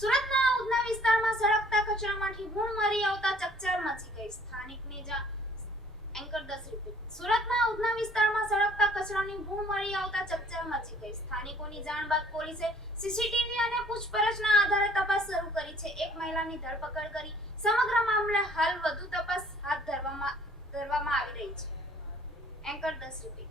સુરતના ઉધના વિસ્તારમાં સળગતા કચરામાંથી ભૂણ મરી આવતા ચકચાર મચી ગઈ. સ્થાનિકની એન્કર 10 રિપોર્ટ. સુરતના ઉધના વિસ્તારમાં સળગતા કચરાની ભૂણ મળી આવતા ચકચાર મચી ગઈ. સ્થાનિકોની જાણ બાદ પોલીસે સીસીટીવી અને પૂછપરછના આધારે તપાસ શરૂ કરી છે. એક મહિલાની ધરપકડ કરી સમગ્ર મામલે હાલ વધુ તપાસ હાથ ધરવામાં આવી રહી છે. Anchor 10 report.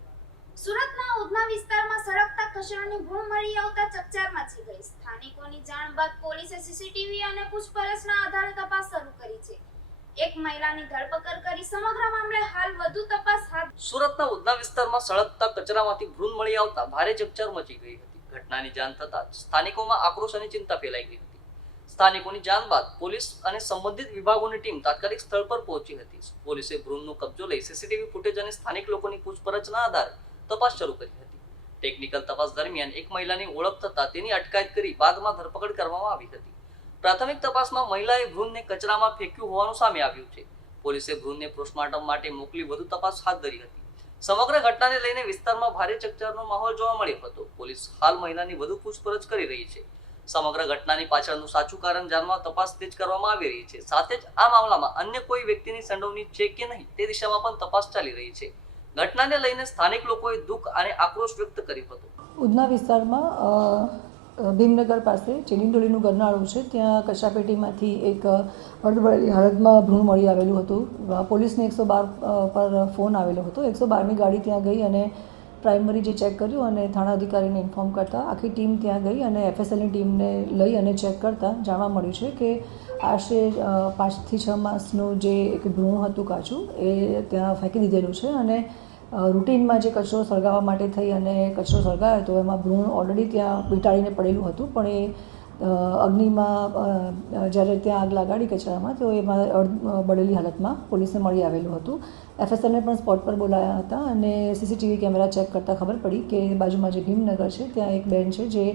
સુરતના ઉધના વિસ્તારમાં સળગતા કચરાની ભૂણ મળી આવતા ચકચાર મચી ગઈ. સ્થાનિકોની જાણ બાદ પોલીસે સીસીટીવી અને પૂછપરછના આધારે તપાસ શરૂ કરી છે. એક મહિલાની ધરપકડ કરી સમગ્ર મામલે હાલ વધુ તપાસ હાથ. સુરતના ઉધના વિસ્તારમાં સળગતા કચરામાંથી ભ્રૂણ મળી આવતા ભારે ચકચાર મચી ગઈ હતી. ઘટનાની જાણ થતાં સ્થાનિકોમાં આક્રોશ અને ચિંતા ફેલાઈ ગઈ હતી. સ્થાનિકોની જાણ બાદ પોલીસ અને સંબંધિત વિભાગોની ટીમ તાત્કાલિક સ્થળ પર પહોંચી હતી. પોલીસે ભ્રૂણનો કબજો લઈ સીસીટીવી ફૂટેજ અને સ્થાનિક લોકોની પૂછપરછના આધારે તપાસ શરૂ કરી હતી. ટેકનિકલ તપાસ દરમિયાન એક મહિલાની ઓળખ થતા તેની અટકાયત કરી બાદમાં ધરપકડ કરવામાં આવી હતી. પ્રાથમિક તપાસમાં મહિલાએ ભ્રૂણને કચરામાં ફેંક્યું હોવાનું સામે આવ્યું છે. પોલીસે ભ્રૂણને પોસ્ટમોર્ટમ માટે મોકલી વધુ તપાસ હાથ ધરી હતી. સમગ્ર ઘટનાને લઈને વિસ્તારમાં ભારે ચકચારનો માહોલ જોવા મળ્યો હતો. પોલીસ હાલ મહિલાની વધુ પૂછપરછ કરી રહી છે. સમગ્ર ઘટનાની પાછળનું સાચું કારણ જાણવા તપાસ તેજ કરવામાં આવી રહી છે. સાથે જ આ મામલામાં અન્ય કોઈ વ્યક્તિની સંડોવણી છે કે નહીં તે દિશામાં પણ તપાસ ચાલી રહી છે. ઘટનાને લઈને સ્થાનિક લોકોએ દુઃખ અને આક્રોશ વ્યક્ત કર્યો હતો. ઉધના વિસ્તારમાં ભીમનગર પાસે ચેલીંડોલીનું ગરનાળું છે, ત્યાં કચરાપેટીમાંથી એક અર્ધબળેલી હાલતમાં ભ્રૂણ મળી આવેલું હતું. પોલીસને 112 પર ફોન આવેલો હતો. 112ની ગાડી ત્યાં ગઈ અને પ્રાઇમરી જે ચેક કર્યું અને થાણા અધિકારીને ઇન્ફોર્મ કરતાં આખી ટીમ ત્યાં ગઈ અને એફએસએલની ટીમને લઈ અને ચેક કરતાં જાણવા મળ્યું છે કે આશરે 5 થી 6 માસનું જે એક ભ્રૂણ હતું કાચું એ ત્યાં ફેંકી દીધેલું છે અને રૂટીનમાં જે કચરો સળગાવવા માટે થઈ અને કચરો સળગાવ્યો તો એમાં ભ્રૂણ ઓલરેડી ત્યાં વીંટાળીને પડેલું હતું, પણ એ અગ્નિમાં જ્યારે ત્યાં આગ લગાડી કચરામાં તો એમાં બળેલી હાલતમાં પોલીસને મળી આવેલું હતું. એફએસએલને પણ સ્પોટ પર બોલાયા હતા અને સીસીટીવી કેમેરા ચેક કરતાં ખબર પડી કે બાજુમાં જે ભીમનગર છે ત્યાં એક બેન છે જે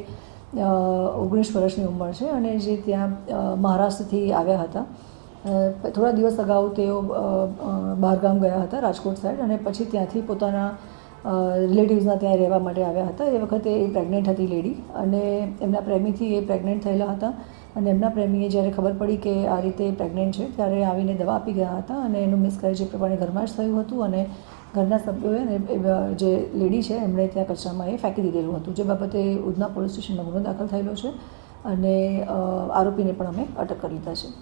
19 વર્ષની ઉંમર છે અને જે ત્યાં મહારાષ્ટ્રથી આવ્યા હતા. થોડા દિવસ અગાઉ તેઓ બહારગામ ગયા હતા, રાજકોટ સાઈડ, અને પછી ત્યાંથી પોતાના રિલેટિવ્સના ત્યાં રહેવા માટે આવ્યા હતા. એ વખતે એ પ્રેગ્નન્ટ હતી લેડી અને એમના પ્રેમીથી એ પ્રેગ્નન્ટ થયેલા હતા અને એમના પ્રેમીએ જ્યારે ખબર પડી કે આ રીતે પ્રેગ્નન્ટ છે ત્યારે આવીને દવા આપી ગયા હતા અને એનું મિસકેરેજ એ પ્રમાણે ઘરમાં જ થયું હતું અને ઘરના સભ્યોએ જે લેડી છે એમણે ત્યાં કચરામાં એ ફેંકી દીધેલું હતું. જે બાબતે ઉધના પોલીસ સ્ટેશનમાં ગુનો દાખલ થયેલો છે અને આરોપીને પણ અમે અટક કરી લીધા છે.